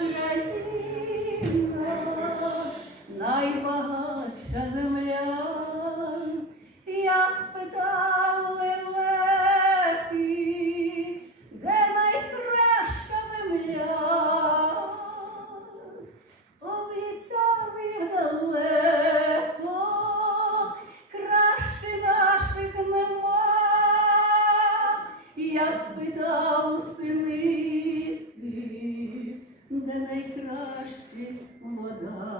Україна, найбагатша земля, я спитав лелепі, де найкраща земля, Обітав їх далеко, краще наших нема, я спитав сина не найкращі вода.